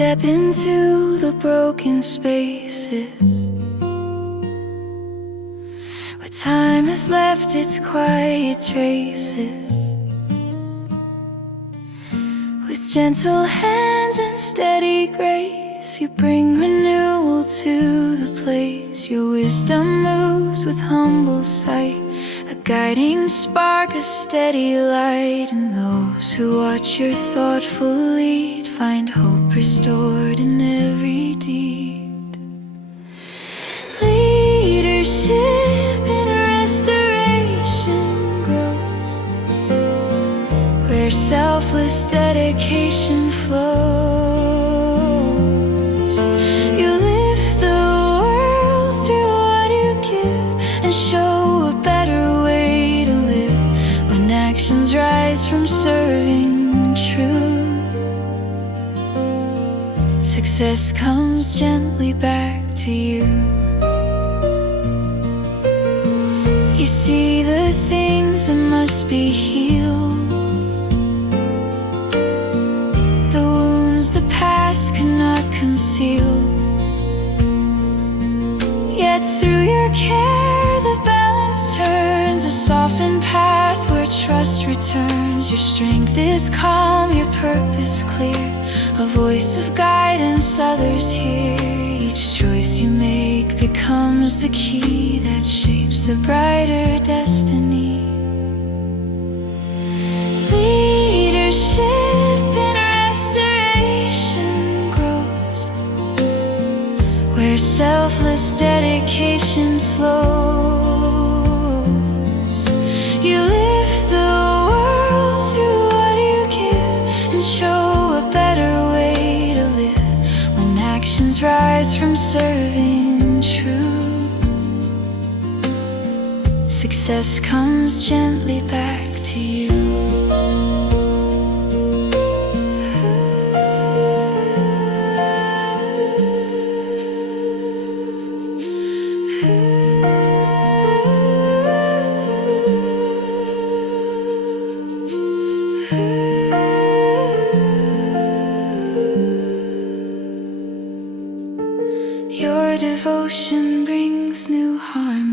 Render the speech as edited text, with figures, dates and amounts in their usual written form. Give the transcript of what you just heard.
step into the broken spaces where time has left its quiet traces. With gentle hands and steady grace, you bring renewal to the place. Your wisdom moves with humble sight, a guiding spark, a steady light. And those who watch your thoughtful lead find hope restored in every deed. Leadership in restoration grows, where selfless dedication flows. You lift the world through what you give and show a better way to live. When actions rise from serving truth, success comes gently back to you. You see the things that must be healed, the wounds the past cannot conceal. Yet through your care the balance turns, a softened path where trust returns. Your strength is calm, your purpose clear, a voice of guidance others hear. Each choice you make becomes the key that shapes a brighter destiny. Leadership in restoration grows, where selfless dedication flows. You lift the world through what you give and show a better way to live. When actions rise from serving true, success comes gently back to you. Your devotion brings new harmony.